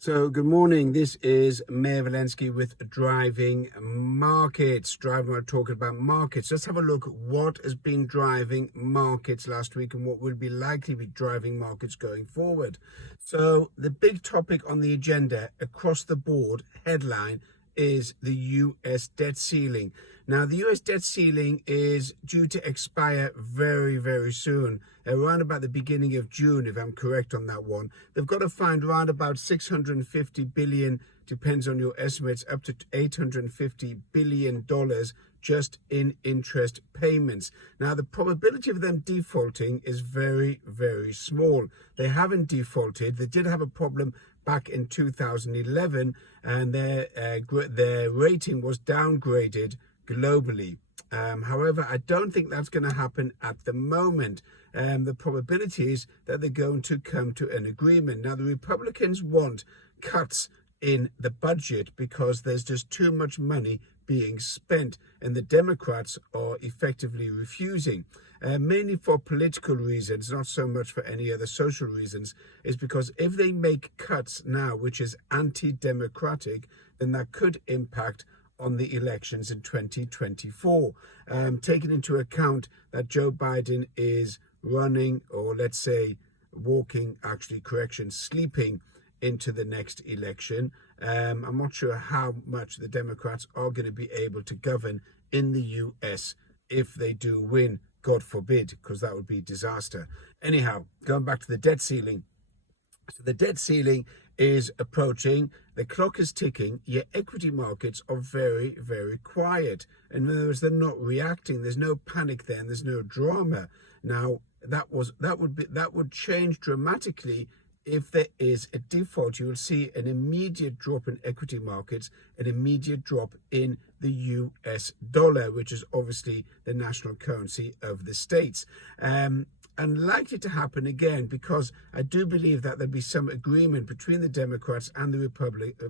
So good morning. This is Mayor Valensky with Driving Markets. We're talking about markets. Let's have a look at what has been driving markets last week and what will be likely be driving markets going forward. So the big topic on the agenda across the board, headline, is the US debt ceiling. Now, the US debt ceiling is due to expire very, very soon, around about the beginning of June, if I'm correct on that one. They've got to find around about 650 billion, depends on your estimates, up to $850 billion just in interest payments. Now, the probability of them defaulting is very, very small. They haven't defaulted. They did have a problem back in 2011, and their rating was downgraded globally. However, I don't think that's going to happen at the moment. The probability is that they're going to come to an agreement. Now, the Republicans want cuts in the budget because there's just too much money being spent, and the Democrats are effectively refusing, mainly for political reasons, not so much for any other social reasons, is because if they make cuts now, which is anti-democratic, then that could impact on the elections in 2024, taking into account that Joe Biden is running, or let's say sleeping into the next election. I'm not sure how much the Democrats are going to be able to govern in the US if they do win, God forbid, because that would be disaster. Anyhow, going back to the debt ceiling. So the debt ceiling is approaching, the clock is ticking, yet equity markets are very, very quiet. In other words, they're not reacting. There's no panic there, and there's no drama. Now, that would change dramatically if there is a default. You will see an immediate drop in equity markets, an immediate drop in the US dollar, which is obviously the national currency of the States. Unlikely to happen again, because I do believe that there'll be some agreement between the Democrats and the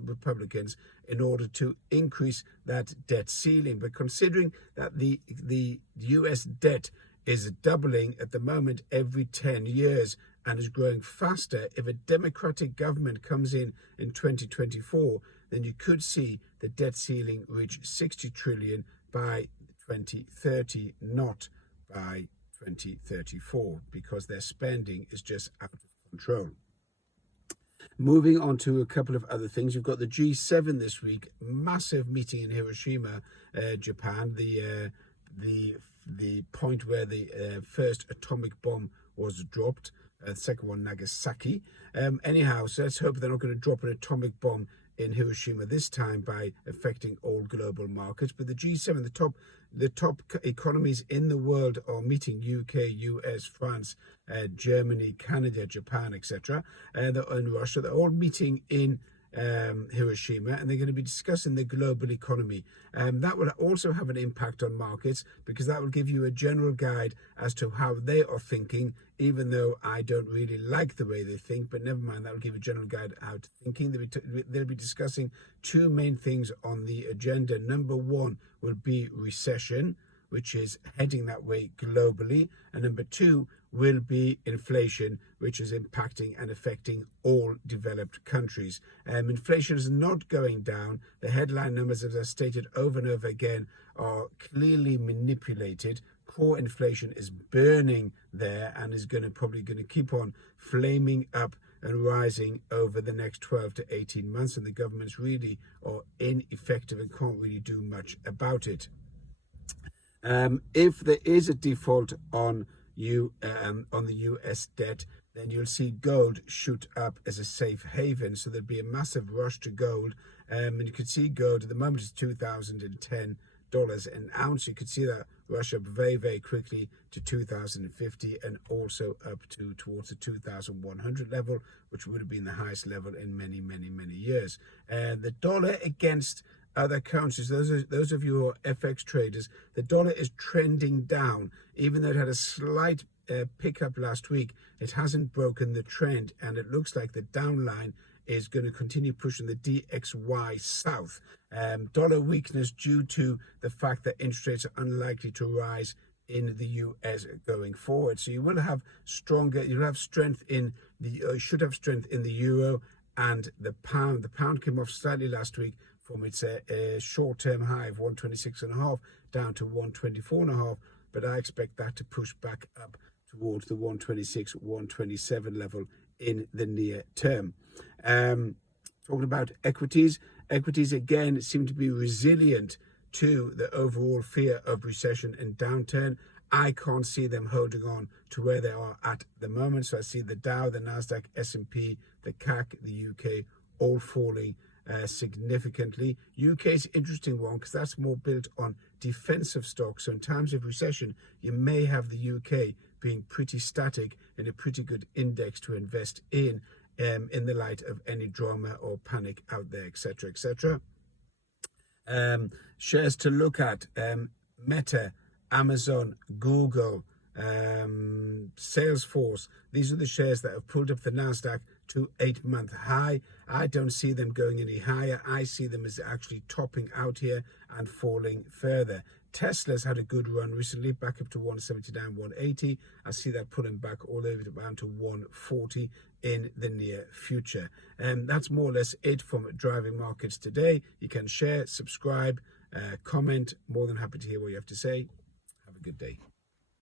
Republicans in order to increase that debt ceiling. But considering that the US debt is doubling at the moment every 10 years and is growing faster, if a Democratic government comes in 2024, then you could see the debt ceiling reach 60 trillion by 2030, not by 2034, because their spending is just out of control. Moving on to a couple of other things, you've got the G7 this week, massive meeting in Hiroshima, Japan, the point where the first atomic bomb was dropped, the second one Nagasaki. Anyhow, so let's hope they're not going to drop an atomic bomb in Hiroshima this time by affecting all global markets. But the G7, the top economies in the world are meeting: UK, US, France, Germany, Canada, Japan, etc., and Russia. They're all meeting in Hiroshima, and they're going to be discussing the global economy. That will also have an impact on markets, because that will give you a general guide as to how they are thinking, even though I don't really like the way they think, but never mind, that will give a general guide how to thinking. They'll be discussing two main things on the agenda. Number one will be recession, which is heading that way globally, and number two will be inflation, which is impacting and affecting all developed countries. Inflation is not going down. The headline numbers, as I stated over and over again, are clearly manipulated. Core inflation is burning there and is probably going to keep on flaming up and rising over the next 12 to 18 months, and the governments really are ineffective and can't really do much about it. If there is a default on the US debt, then you'll see gold shoot up as a safe haven. So there'll be a massive rush to gold. And you can see gold at the moment is $2,010 an ounce. You could see that rush up very, very quickly to 2050, and also up towards the 2100 level, which would have been the highest level in many, many, many years. The dollar against other currencies, those of you who are FX traders, the dollar is trending down. Even though it had a slight pickup last week, it hasn't broken the trend, and it looks like the downline is going to continue pushing the DXY south. Dollar weakness due to the fact that interest rates are unlikely to rise in the US going forward. So you will have strength in the, should have strength in the euro and the pound. The pound came off slightly last week from its short-term high of 126.5 down to 124.5, but I expect that to push back up towards the 126, 127 level in the near term. Talking about equities, equities again seem to be resilient to the overall fear of recession and downturn. I can't see them holding on to where they are at the moment. So I see the Dow, the Nasdaq, S&P, the CAC, the UK all falling significantly. UK is an interesting one because that's more built on defensive stocks. So in times of recession, you may have the UK being pretty static and a pretty good index to invest in the light of any drama or panic out there, etc., etc. Shares to look at: Meta, Amazon, Google, Salesforce. These are the shares that have pulled up the Nasdaq to 8-month high. I don't see them going any higher. I see them as actually topping out here and falling further. Tesla's had a good run recently, back up to 179, 180. I see that pulling back all the way down to 140 in the near future. That's more or less it from driving markets today. You can share, subscribe, comment. More than happy to hear what you have to say. Have a good day.